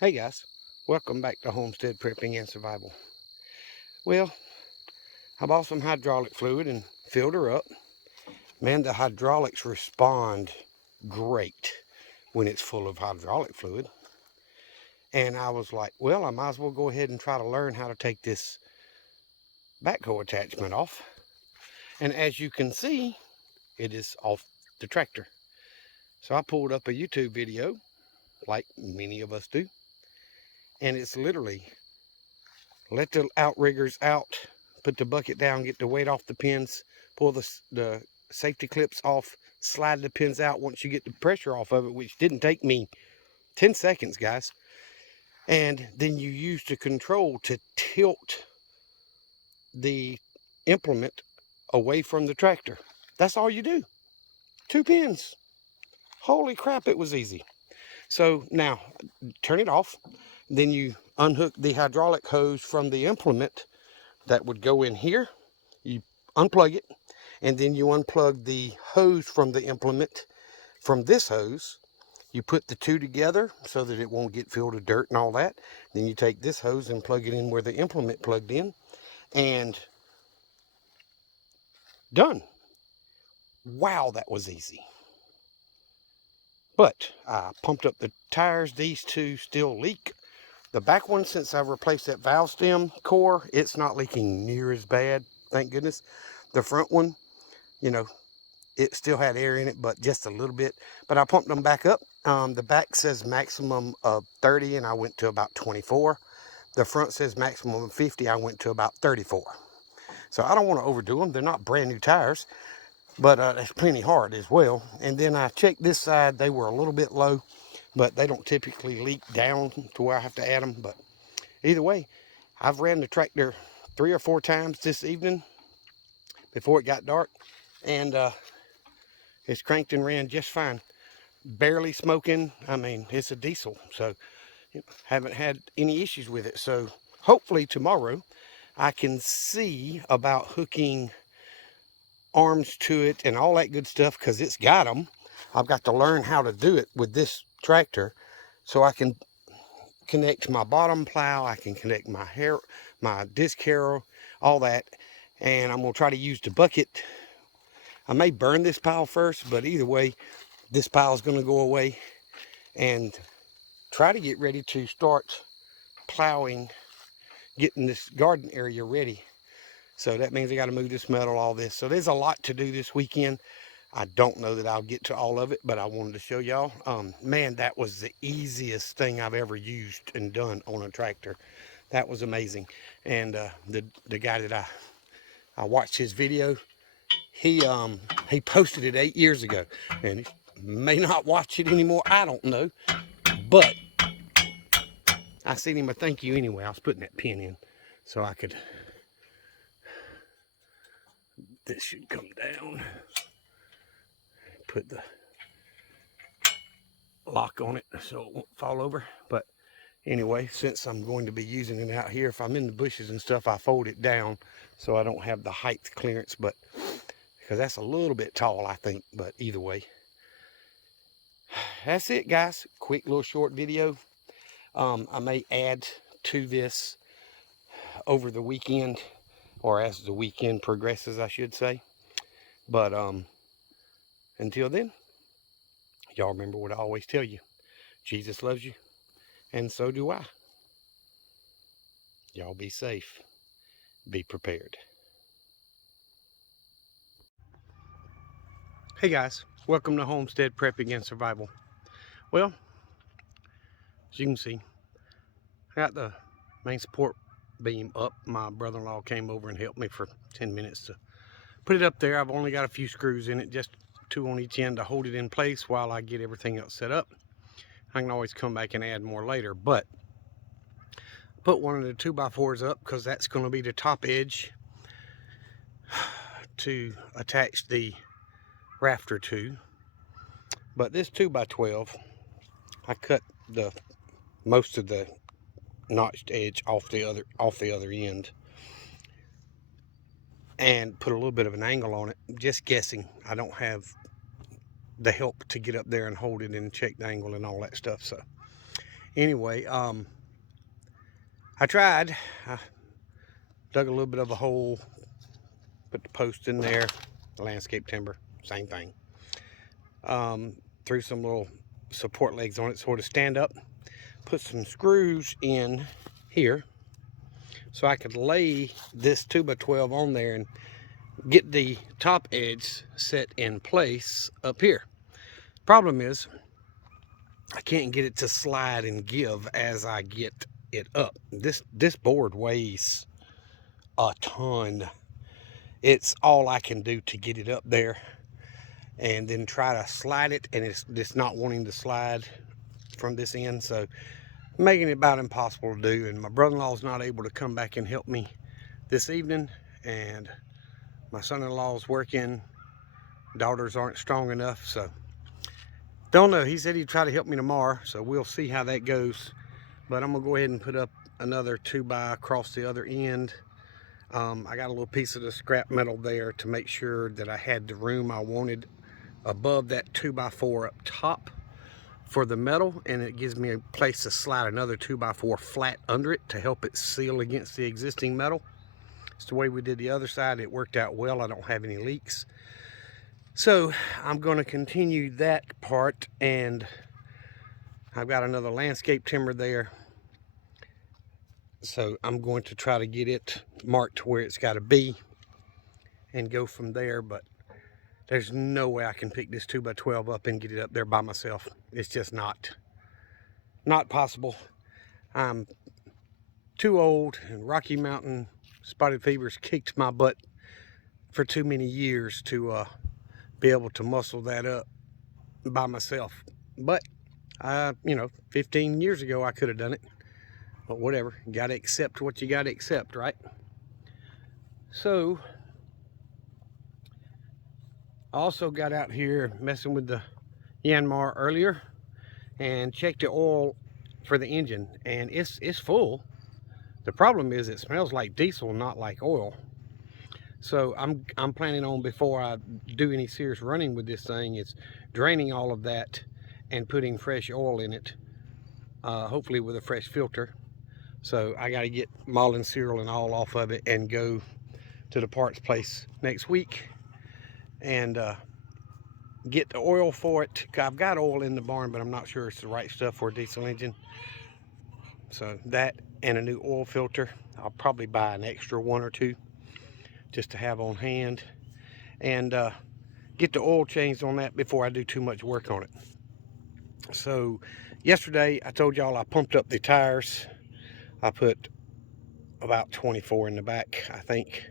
Hey guys, welcome back to Homestead Prepping and Survival. Well, I bought some hydraulic fluid and filled her up. Man, the hydraulics respond great when it's full of hydraulic fluid. And I was like, well, I might as well go ahead and try to learn how to take this backhoe attachment off. And as you can see, it is off the tractor. So I pulled up a YouTube video, like many of us do. And it's literally let the outriggers out, put the bucket down, get the weight off the pins, pull the safety clips off, slide the pins out once you get the pressure off of it, which didn't take me 10 seconds, guys. And then you use the control to tilt the implement away from the tractor. That's all you do. 2 pins. Holy crap, it was easy. So now, turn it off. Then you unhook the hydraulic hose from the implement that would go in here. You unplug it, and then you unplug the hose from the implement from this hose. You put the two together so that it won't get filled with dirt and all that. Then you take this hose and plug it in where the implement plugged in, and done. Wow, that was easy. But I pumped up the tires. These two still leak. The back one, since I've replaced that valve stem core, it's not leaking near as bad, thank goodness. The front one, you know, it still had air in it, but just a little bit. But I pumped them back up. The back says maximum of 30, and I went to about 24. The front says maximum of 50. I went to about 34. So I don't want to overdo them. They're not brand new tires, but that's plenty hard as well. And then I checked this side. They were a little bit low, but they don't typically leak down to where I have to add them. But either way, I've ran the tractor 3 or 4 times this evening before it got dark, and it's cranked and ran just fine. Barely smoking. I mean, it's a diesel, so haven't had any issues with it. So hopefully tomorrow I can see about hooking arms to it and all that good stuff, because it's got them. I've got to learn how to do it with this tractor so I can connect my bottom plow, I can connect my disc harrow, all that. And I'm going to try to use the bucket. I may burn this pile first, but either way, this pile is going to go away, and try to get ready to start plowing, getting this garden area ready. So that means I got to move this metal, all this. So there's a lot to do this weekend. I don't know that I'll get to all of it, but I wanted to show y'all. Man, that was the easiest thing I've ever used and done on a tractor. That was amazing. And the guy that I watched his video, he posted it 8 years ago, and he may not watch it anymore. I don't know, but I sent him a thank you anyway. I was putting that pin in so I could. This should come down. Put the lock on it so it won't fall over. But anyway, since I'm going to be using it out here, if I'm in the bushes and stuff, I fold it down so I don't have the height clearance, but because that's a little bit tall, I think. But either way, that's it, guys. Quick little short video. I may add to this over the weekend, or as the weekend progresses, I should say. But until then, y'all remember what I always tell you. Jesus loves you, and so do I. Y'all be safe. Be prepared. Hey guys, welcome to Homestead Prepping and Survival. Well, as you can see, I got the main support beam up. My brother-in-law came over and helped me for 10 minutes to put it up there. I've only got a few screws in it, just 2 on each end to hold it in place while I get everything else set up. I can always come back and add more later, but put one of the 2x4s up because that's going to be the top edge to attach the rafter to. But this 2x12, I cut the most of the notched edge off the other end and put a little bit of an angle on it. Just guessing. I don't have the help to get up there and hold it and check the angle and all that stuff. So Anyway, I tried. I dug a little bit of a hole, put the post in there, landscape timber, same thing. Threw some little support legs on it so to stand up. Put some screws in here so I could lay this 2x12 on there and get the top edge set in place up here. Problem is, I can't get it to slide and give as I get it up. This board weighs a ton. It's all I can do to get it up there and then try to slide it, and it's just not wanting to slide from this end, so making it about impossible to do. And my brother-in-law is not able to come back and help me this evening, and my son-in-law's working. Daughters aren't strong enough, so don't know. He said he'd try to help me tomorrow, so we'll see how that goes. But I'm gonna go ahead and put up another 2x across the other end. I got a little piece of the scrap metal there to make sure that I had the room I wanted above that 2x4 up top for the metal, and it gives me a place to slide another 2x4 flat under it to help it seal against the existing metal. It's the way we did the other side. It worked out well. I don't have any leaks. So I'm going to continue that part, and I've got another landscape timber there. So I'm going to try to get it marked where it's got to be and go from there. But there's no way I can pick this 2x12 up and get it up there by myself. It's just not possible. I'm too old, and Rocky Mountain spotted fever's kicked my butt for too many years to be able to muscle that up by myself. But you know, 15 years ago I could have done it. But whatever, you gotta accept what you gotta accept, right? So I also got out here messing with the Yanmar earlier and checked the oil for the engine, and it's full. The problem is it smells like diesel, not like oil. So I'm planning on, before I do any serious running with this thing, it's draining all of that and putting fresh oil in it, hopefully with a fresh filter. So I got to get Marlin cereal and all off of it and go to the parts place next week and get the oil for it. I've got oil in the barn, but I'm not sure it's the right stuff for a diesel engine. So that and a new oil filter. I'll probably buy an extra one or two just to have on hand, and get the oil changed on that before I do too much work on it. So yesterday I told y'all I pumped up the tires. I put about 24 in the back, I think,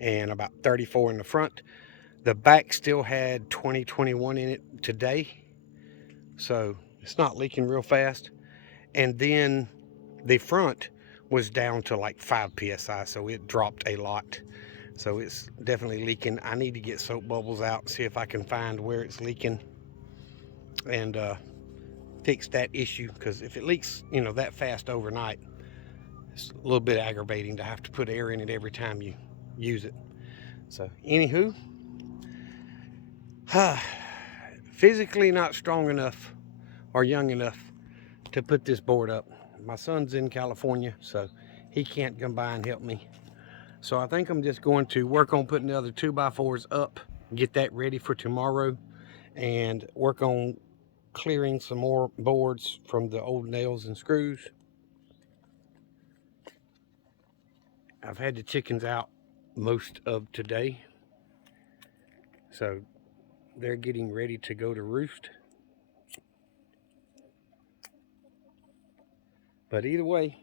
and about 34 in the front. The back still had 2021 in it today, so it's not leaking real fast. And then the front was down to like 5 psi, so it dropped a lot. So it's definitely leaking. I need to get soap bubbles out and see if I can find where it's leaking and fix that issue, because if it leaks, you know, that fast overnight, it's a little bit aggravating to have to put air in it every time you use it. So anywho, physically not strong enough or young enough to put this board up. My son's in California, so he can't come by and help me. So I think I'm just going to work on putting the other 2x4s up, get that ready for tomorrow, and work on clearing some more boards from the old nails and screws. I've had the chickens out most of today, so they're getting ready to go to roost. But either way,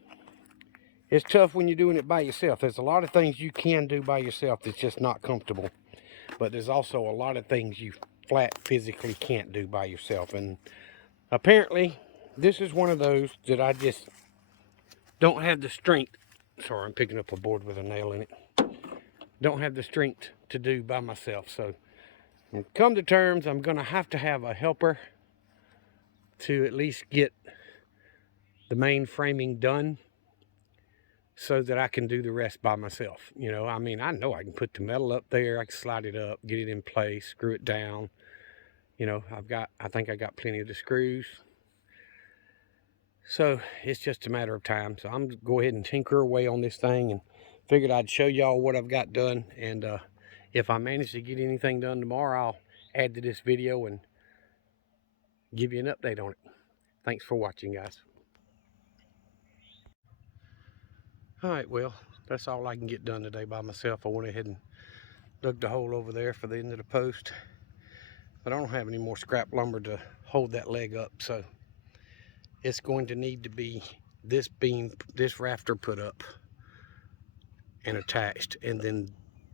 it's tough when you're doing it by yourself. There's a lot of things you can do by yourself that's just not comfortable. But there's also a lot of things you flat physically can't do by yourself. And apparently, this is one of those that I just don't have the strength. Sorry, I'm picking up a board with a nail in it. Don't have the strength to do by myself. So, come to terms, I'm going to have a helper to at least get the main framing done, so that I can do the rest by myself. You know, I mean, I know I can put the metal up there, I can slide it up, get it in place, screw it down. You know, I think I got plenty of the screws. So it's just a matter of time. So I'm going to go ahead and tinker away on this thing, and figured I'd show y'all what I've got done. And if I manage to get anything done tomorrow, I'll add to this video and give you an update on it. Thanks for watching, guys. All right, well, that's all I can get done today by myself. I went ahead and dug the hole over there for the end of the post, but I don't have any more scrap lumber to hold that leg up, so it's going to need to be this beam, this rafter put up and attached, and then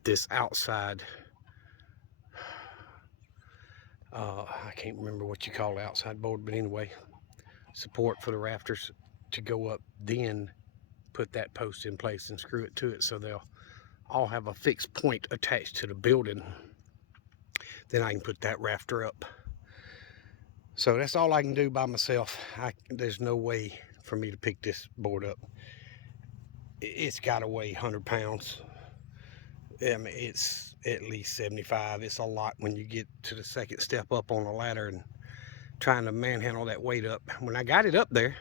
this outside, I can't remember what you call the outside board, but anyway, support for the rafters to go up, then put that post in place and screw it to it so they'll all have a fixed point attached to the building. Then I can put that rafter up. So that's all I can do by myself. There's no way for me to pick this board up. It's got to weigh 100 pounds. I mean, it's at least 75. It's a lot when you get to the second step up on the ladder and trying to manhandle that weight up. When I got it up there,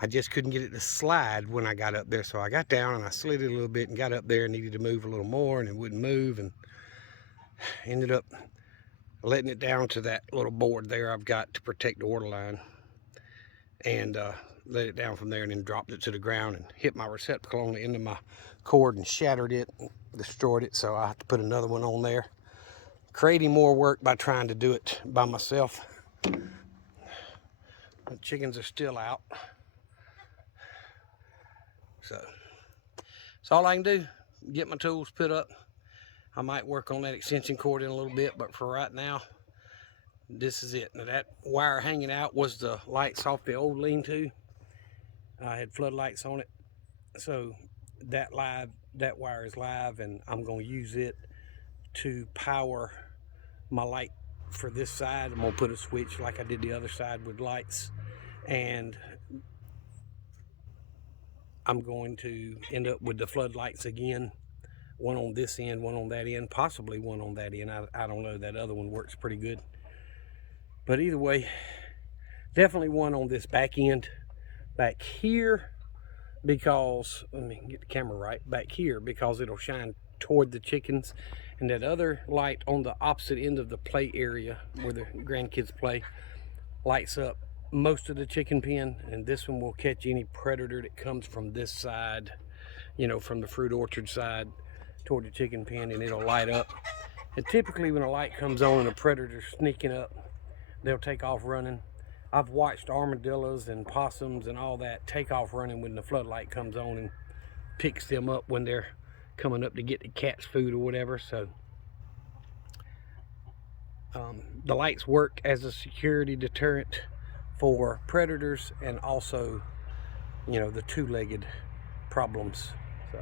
I just couldn't get it to slide when I got up there. So I got down and I slid it a little bit and got up there and needed to move a little more, and it wouldn't move, and ended up letting it down to that little board there I've got to protect the water line, and let it down from there, and then dropped it to the ground and hit my receptacle on the end of my cord and shattered it, destroyed it. So I have to put another one on there, creating more work by trying to do it by myself. The chickens are still out, so that's all I can do. Get my tools put up. I might work on that extension cord in a little bit, but for right now, this is it. Now, that wire hanging out was the lights off the old lean-to. I had floodlights on it, so that wire is live, and I'm going to use it to power my light for this side. I'm going to put a switch like I did the other side with lights, and I'm going to end up with the floodlights again, one on this end, one on that end, possibly one on that end. I don't know. That other one works pretty good, but either way, definitely one on this back end back here, because let me get the camera right back here, because it'll shine toward the chickens, and that other light on the opposite end of the play area where the grandkids play lights up most of the chicken pen, and this one will catch any predator that comes from this side, you know, from the fruit orchard side toward the chicken pen, and it'll light up. And typically when a light comes on and a predator's sneaking up, they'll take off running. I've watched armadillos and possums and all that take off running when the floodlight comes on and picks them up when they're coming up to get the cat's food or whatever. So the lights work as a security deterrent for predators, and also, you know, the two-legged problems. So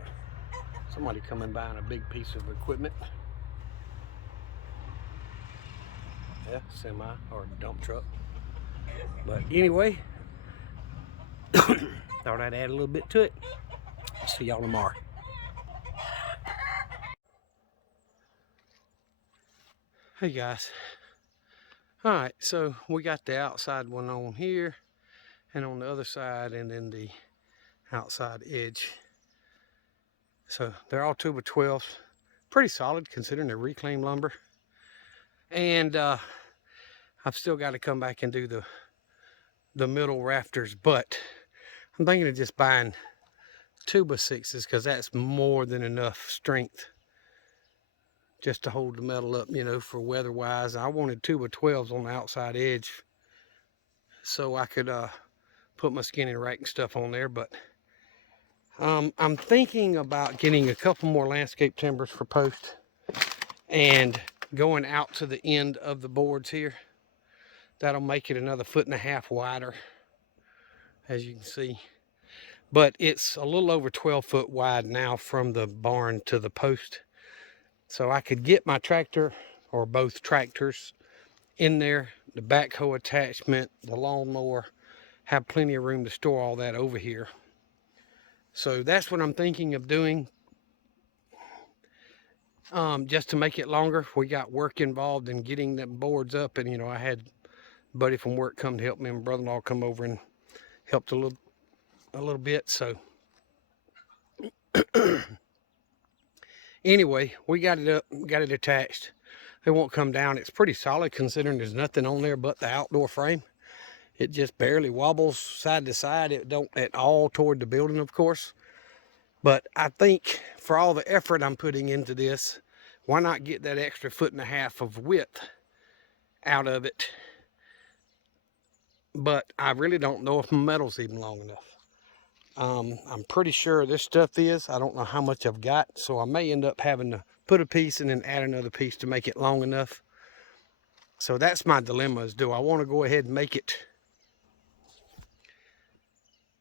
somebody coming by in a big piece of equipment. Yeah, semi or dump truck. But anyway, thought I'd add a little bit to it. See y'all tomorrow. Hey guys. All right, so we got the outside one on here and on the other side, and then the outside edge. So they're all 2x12s. Pretty solid considering they're reclaimed lumber. And I've still got to come back and do the middle rafters, but I'm thinking of just buying 2x6s, because that's more than enough strength just to hold the metal up, you know, for weather-wise. I wanted 2x12s on the outside edge so I could put my skinning rack and stuff on there. But I'm thinking about getting a couple more landscape timbers for post and going out to the end of the boards here. That'll make it another 1.5 feet wider, as you can see. But it's a little over 12 foot wide now from the barn to the post. So I could get my tractor, or both tractors, in there, the backhoe attachment, the lawnmower, have plenty of room to store all that over here. So that's what I'm thinking of doing. Just to make it longer. We got work involved in getting them boards up, and you know, I had a buddy from work come to help me, and my brother-in-law come over and helped a little bit. So anyway, we got it up, got it attached. It won't come down. It's pretty solid considering there's nothing on there but the outdoor frame. It just barely wobbles side to side. It don't at all toward the building, of course. But I think for all the effort I'm putting into this, why not get that extra 1.5 feet of width out of it? But I really don't know if my metal's even long enough. I'm pretty sure this stuff is. I don't know how much I've got, so I may end up having to put a piece and then add another piece to make it long enough. So that's my dilemma, is do I want to go ahead and make it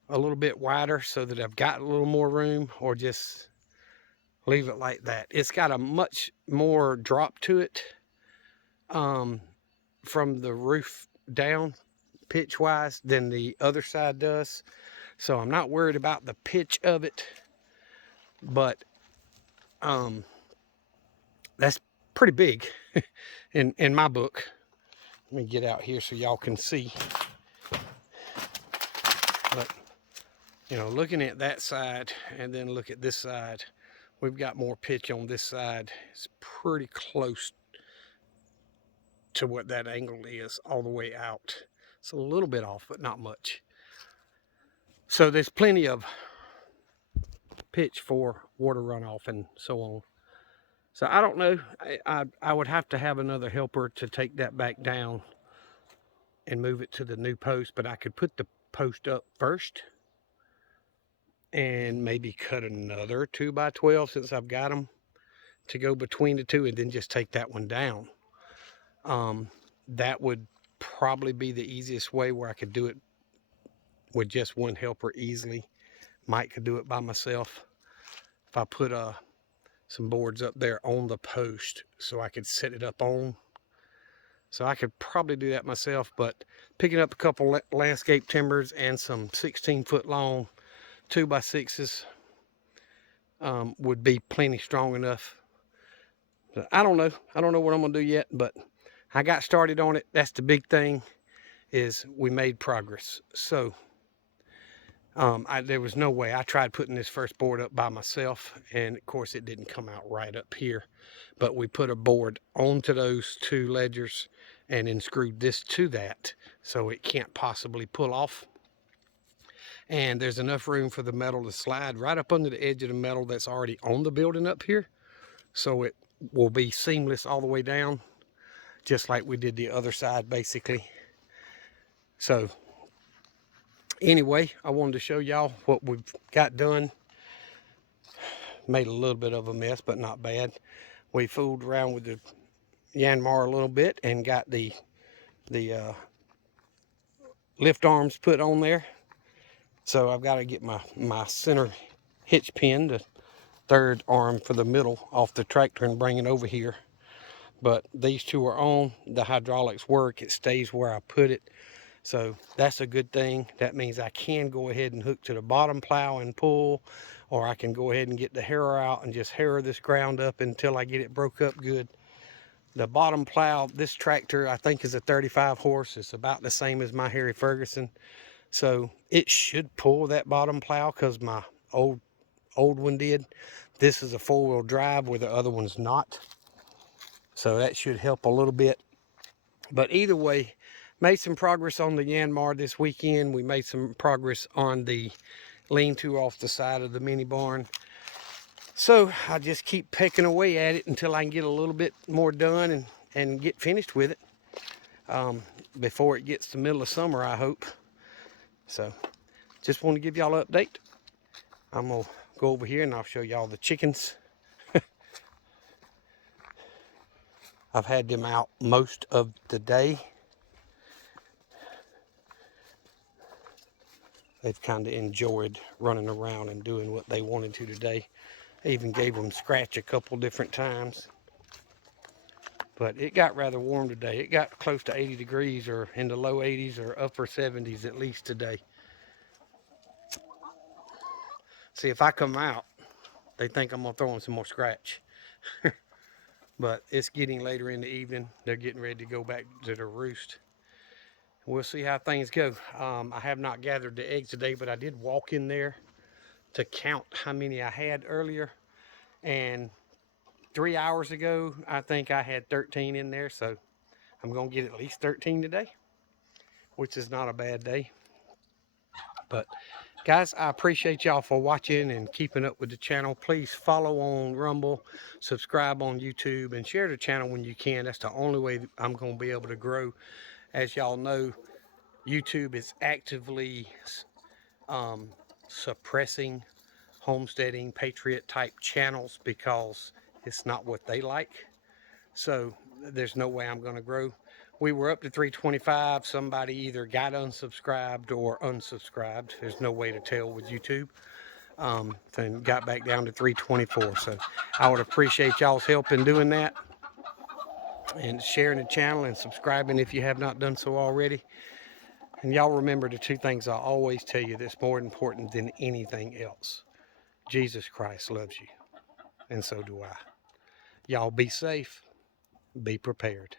a little bit wider so that I've got a little more room, or just leave it like that? It's got a much more drop to it from the roof down, pitch wise, than the other side does. So I'm not worried about the pitch of it, but that's pretty big in my book. Let me get out here so y'all can see. But you know, looking at that side and then look at this side, we've got more pitch on this side. It's pretty close to what that angle is all the way out. It's a little bit off, but not much. So there's plenty of pitch for water runoff and so on. So I don't know. I would have to have another helper to take that back down and move it to the new post, but I could put the post up first and maybe cut another 2x12 since I've got them to go between the two, and then just take that one down. That would probably be the easiest way, where I could do it with just one helper easily. Mike could do it by myself. If I put some boards up there on the post so I could set it up on. So I could probably do that myself, but picking up a couple landscape timbers and some 16-foot long 2x6s would be plenty strong enough. But I don't know. I don't know what I'm gonna do yet, but I got started on it. That's the big thing, is we made progress. So there was no way. I tried putting this first board up by myself, and of course it didn't come out right up here. But we put a board onto those two ledgers and then screwed this to that, so it can't possibly pull off. And there's enough room for the metal to slide right up under the edge of the metal that's already on the building up here. So it will be seamless all the way down, just like we did the other side basically. So anyway, I wanted to show y'all what we've got done. Made a little bit of a mess, but not bad. We fooled around with the Yanmar a little bit and got the lift arms put on there. So I've got to get my center hitch pin, the third arm for the middle, off the tractor and bring it over here. But these two are on. The hydraulics work. It stays where I put it. So that's a good thing. That means I can go ahead and hook to the bottom plow and pull, or I can go ahead and get the harrow out and just harrow this ground up until I get it broke up good. The bottom plow, this tractor I think is a 35 horse. It's about the same as my Harry Ferguson. So it should pull that bottom plow, because my old one did. This is a 4-wheel drive where the other one's not. So that should help a little bit. But either way, made some progress on the Yanmar this weekend. We made some progress on the lean-to off the side of the mini barn. So I just keep pecking away at it until I can get a little bit more done and get finished with it before it gets to the middle of summer, I hope. So just want to give y'all an update. I'm gonna go over here and I'll show y'all the chickens. I've had them out most of the day. They've kind of enjoyed running around and doing what they wanted to today. I even gave them scratch a couple different times. But it got rather warm today. It got close to 80 degrees, or in the low 80s or upper 70s at least today. See, if I come out, they think I'm gonna throw them some more scratch. But it's getting later in the evening. They're getting ready to go back to their roost. We'll see how things go. I have not gathered the eggs today, but I did walk in there to count how many I had earlier. And 3 hours ago, I think I had 13 in there. So I'm going to get at least 13 today, which is not a bad day. But guys, I appreciate y'all for watching and keeping up with the channel. Please follow on Rumble, subscribe on YouTube, and share the channel when you can. That's the only way I'm going to be able to grow. As y'all know, YouTube is actively suppressing homesteading, patriot type channels because it's not what they like. So there's no way I'm going to grow. We were up to 325. Somebody either got unsubscribed or unsubscribed. There's no way to tell with YouTube. Then got back down to 324. So I would appreciate y'all's help in doing that and sharing the channel and subscribing if you have not done so already. And y'all remember the two things I always tell you that's more important than anything else. Jesus Christ loves you, and so do I. Y'all be safe, be prepared.